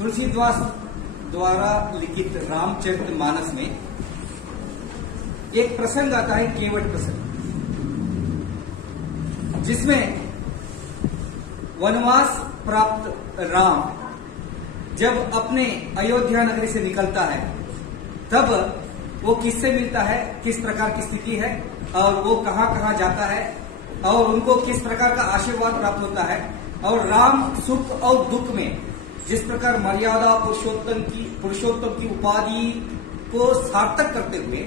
तुलसीदास द्वारा लिखित रामचरितमानस में एक प्रसंग आता है, केवट प्रसंग, जिसमें वनवास प्राप्त राम जब अपने अयोध्या नगरी से निकलता है तब वो किससे मिलता है, किस प्रकार की स्थिति है और वो कहां कहां जाता है और उनको किस प्रकार का आशीर्वाद प्राप्त होता है, और राम सुख और दुख में जिस प्रकार मर्यादा पुरुषोत्तम की उपाधि को सार्थक करते हुए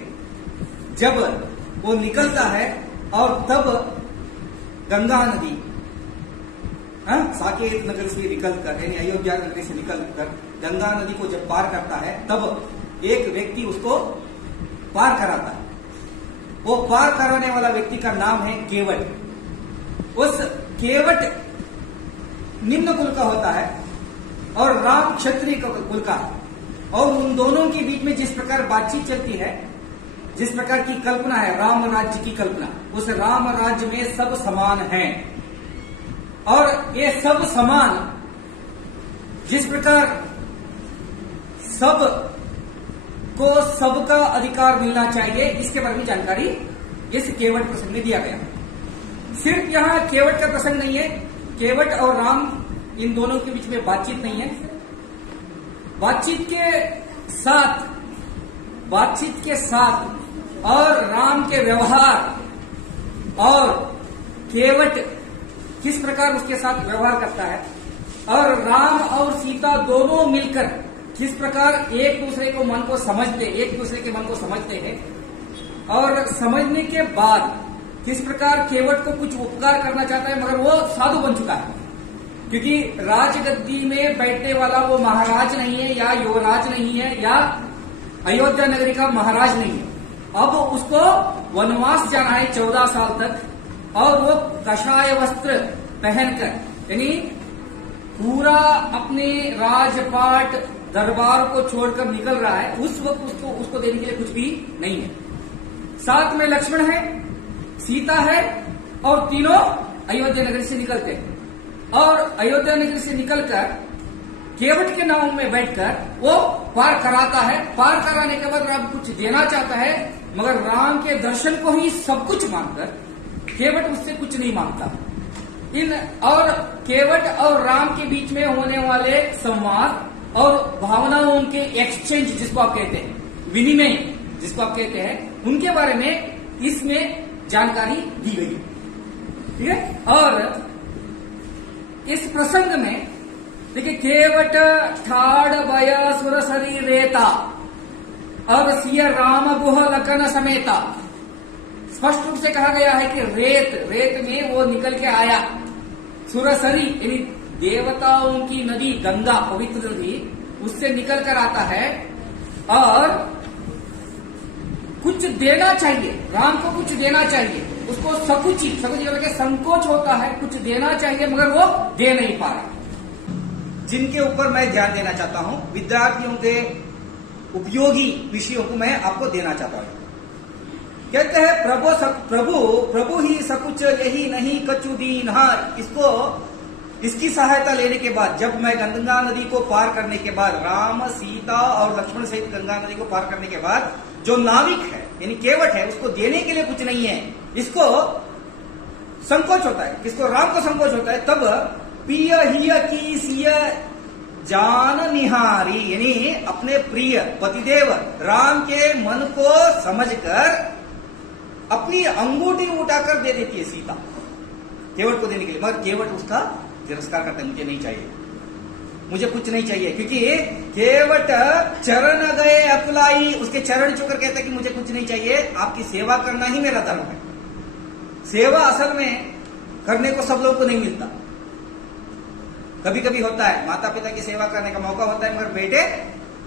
जब वो निकलता है और तब गंगा नदी साकेत नगर से निकलकर यानी अयोध्या नगरी से निकलकर गंगा नदी को जब पार करता है तब एक व्यक्ति उसको पार कराता है। वो पार कराने वाला व्यक्ति का नाम है केवट। उस केवट निम्न कुल का होता है और राम क्षत्रिय कुल का है, और उन दोनों के बीच में जिस प्रकार बातचीत चलती है, जिस प्रकार की कल्पना है राम राज्य की कल्पना, उस राम राज्य में सब समान हैं और ये सब समान जिस प्रकार सब को सबका अधिकार मिलना चाहिए, इसके बारे में जानकारी इस केवट प्रसंग में दिया गया। सिर्फ यहाँ केवट का प्रसंग नहीं है, केवट और राम इन दोनों के बीच में बातचीत नहीं है। बातचीत के साथ और राम के व्यवहार और केवट किस प्रकार उसके साथ व्यवहार करता है और राम और सीता दोनों मिलकर किस प्रकार एक दूसरे के मन को समझते हैं और समझने के बाद किस प्रकार केवट को कुछ उपकार करना चाहता है, मगर वो साधु बन चुका है क्योंकि राजगद्दी में बैठने वाला वो महाराज नहीं है या युवराज नहीं है या अयोध्या नगरी का महाराज नहीं है। अब उसको वनवास जाना है 14 साल तक और वो कषाय वस्त्र पहनकर यानी पूरा अपने राजपाट दरबार को छोड़कर निकल रहा है। उस वक्त उसको देने के लिए कुछ भी नहीं है। साथ में लक्ष्मण है, सीता है और तीनों अयोध्या नगरी से निकलते हैं और अयोध्या नगरी से निकलकर केवट के नाव में बैठकर वो पार कराता है। पार कराने के बाद राम कुछ देना चाहता है, मगर राम के दर्शन को ही सब कुछ मानकर केवट उससे कुछ नहीं मांगता। और केवट और राम के बीच में होने वाले संवाद और भावनाओं के एक्सचेंज जिसको आप कहते हैं, विनिमय जिसको आप कहते हैं, उनके बारे में इसमें जानकारी दी गई है। ठीक है। और इस प्रसंग में देखिए, केवट ठाड़ बय सुरसरी रेता अब सिय राम गुह लखन समेता। स्पष्ट रूप से कहा गया है कि रेत में वो निकल के आया। सुरसरी यानी देवताओं की नदी गंगा, पवित्र नदी, उससे निकल कर आता है और कुछ देना चाहिए, राम को कुछ देना चाहिए। उसको सकुची संकोच होता है, कुछ देना चाहिए मगर वो दे नहीं पा रहा। जिनके ऊपर मैं ध्यान देना चाहता हूं, विद्यार्थियों के उपयोगी विषयों को मैं आपको देना चाहता हूं। कहते हैं प्रभु ही सकुच यही नहीं कछु दीनहार। इसकी सहायता लेने के बाद जब मैं गंगा नदी को पार करने के बाद, राम सीता और लक्ष्मण सहित गंगा नदी को पार करने के बाद जो नाविक है यानी केवट है, उसको देने के लिए कुछ नहीं है, इसको संकोच होता है। किसको? राम को संकोच होता है। तब पिय हिय की सिय जान निहारी यानी अपने प्रिय पतिदेव राम के मन को समझकर अपनी अंगूठी उठाकर दे देती है सीता केवट को देने के लिए, मगर केवट उसका तिरस्कार करता है, मुझे नहीं चाहिए, मुझे कुछ नहीं चाहिए। क्योंकि केवट चरण गए अकुलाई, उसके चरण छूकर कहता है कि मुझे कुछ नहीं चाहिए, आपकी सेवा करना ही मेरा धर्म है। सेवा असल में करने को सब लोगों को नहीं मिलता। कभी कभी होता है माता पिता की सेवा करने का मौका होता है, मगर बेटे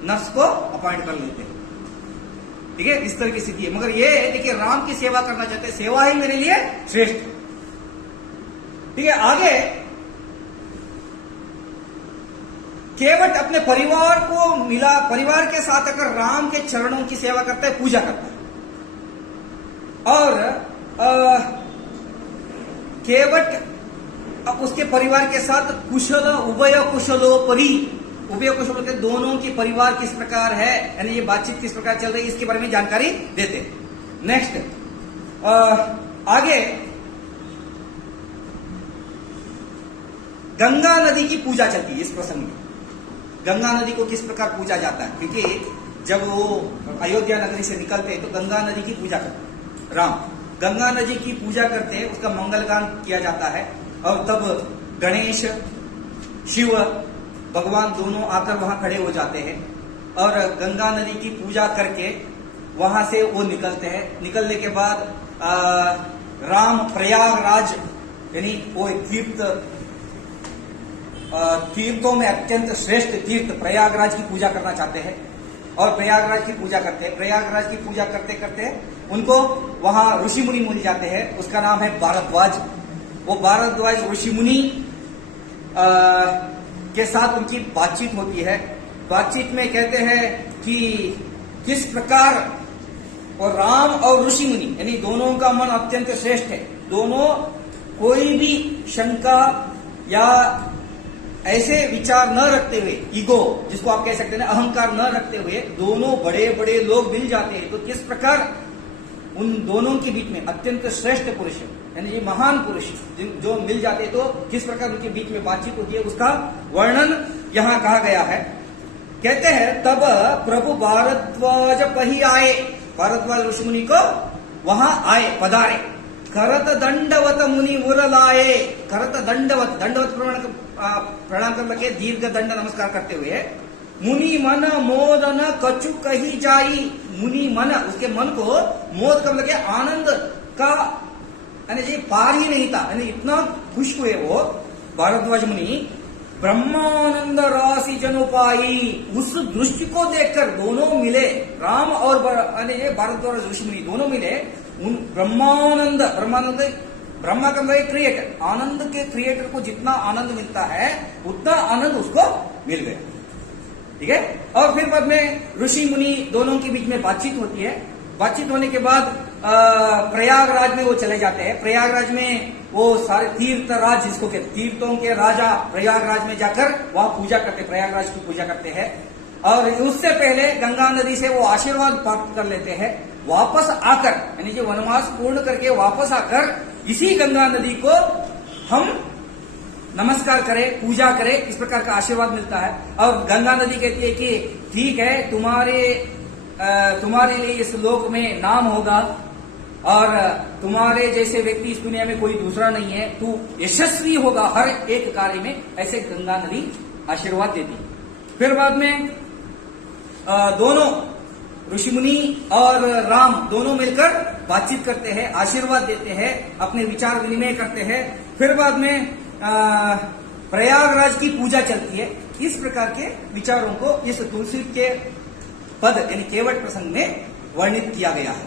नर्स को अपॉइंट कर लेते हैं। ठीक है, इस तरह की स्थिति है। मगर ये देखिए, राम की सेवा करना चाहते हैं, सेवा ही मेरे लिए श्रेष्ठ। ठीक है। आगे केवट अपने परिवार को मिला, परिवार के साथ अगर राम के चरणों की सेवा करता है, पूजा करता है। और केवट अब उसके परिवार के साथ कुशल उभय कुशलोपरि उभय कुशल बोलते हैं दोनों की परिवार किस प्रकार है, यानी ये बातचीत किस प्रकार चल रही है, इसके बारे में जानकारी देते हैं। नेक्स्ट आगे गंगा नदी की पूजा चलती है इस प्रसंग में। गंगा नदी को किस प्रकार पूजा जाता है, क्योंकि जब वो अयोध्या नगरी से निकलते हैं तो गंगा नदी की पूजा करते हैं। राम गंगा नदी की पूजा करते हैं, उसका मंगलगान किया जाता है, और तब गणेश शिव भगवान दोनों आकर वहां खड़े हो जाते हैं और गंगा नदी की पूजा करके वहां से वो निकलते हैं। निकलने के बाद राम प्रयागराज, यानी वो तीर्थों में अत्यंत श्रेष्ठ तीर्थ प्रयागराज की पूजा करना चाहते हैं और प्रयागराज की पूजा करते हैं। प्रयागराज की पूजा करते करते उनको वहां ऋषि मुनि मिल जाते हैं, उसका नाम है भारद्वाज। वो भारद्वाज ऋषि मुनि के साथ उनकी बातचीत होती है। बातचीत में कहते हैं कि किस प्रकार और राम और ऋषि मुनि यानी दोनों का मन अत्यंत श्रेष्ठ है। दोनों कोई भी शंका या ऐसे विचार न रखते हुए, ईगो जिसको आप कह सकते हैं, अहंकार न रखते हुए दोनों बड़े बड़े लोग मिल जाते हैं। तो किस प्रकार उन दोनों के बीच में अत्यंत श्रेष्ठ पुरुष यानी ये महान पुरुष जो मिल जाते हैं, तो किस प्रकार उनके बीच में बातचीत होती है उसका वर्णन यहां कहा गया है। कहते हैं तब प्रभु भारद्वाज पही आए, भारद्वाज ऋषि मुनि को वहां आए, पधारे। करत दंडवत मुनि मुरलाए, करत दंडवत, दंडवत प्रणाम करने के दीर्घ दंड नमस्कार करते हुए, मुनि मन मोदन कछु कही जाई, मुनि मन उसके मन को मोद करने के आनंद का यानी जी पार ही नहीं था, यानी इतना खुश हुए वो भारद्वाज मुनि। ब्रह्मानंद राशि जनुपाई, उस दृष्टि को देखकर दोनों मिले, राम और भारद्वाज ऋषि मुनि दोनों मिले। उन ब्रह्मानंद, ब्रह्मानंद ब्रह्मा का मतलब क्रिएटर, आनंद के क्रिएटर को जितना आनंद मिलता है उतना आनंद उसको मिल गया। ठीक है। और फिर बाद में ऋषि मुनि दोनों के बीच में बातचीत होती है। बातचीत होने के बाद प्रयागराज में वो चले जाते हैं। प्रयागराज में वो सारे तीर्थराज जिसको कहते, तीर्थों के राजा प्रयागराज में जाकर वहां पूजा करते, प्रयागराज की पूजा करते हैं। और उससे पहले गंगा नदी से वो आशीर्वाद प्राप्त कर लेते हैं। वापस आकर यानी जो वनवास पूर्ण करके वापस आकर इसी गंगा नदी को हम नमस्कार करें, पूजा करें, इस प्रकार का आशीर्वाद मिलता है। और गंगा नदी कहती है कि ठीक है, तुम्हारे लिए इस लोक में नाम होगा और तुम्हारे जैसे व्यक्ति इस दुनिया में कोई दूसरा नहीं है, तू यशस्वी होगा हर एक कार्य में, ऐसे गंगा नदी आशीर्वाद देती। फिर बाद में दोनों ऋषि मुनि और राम दोनों मिलकर बातचीत करते हैं, आशीर्वाद देते हैं, अपने विचार विनिमय करते हैं। फिर बाद में प्रयागराज की पूजा चलती है। इस प्रकार के विचारों को इस तुलसी के पद यानी केवट प्रसंग में वर्णित किया गया है।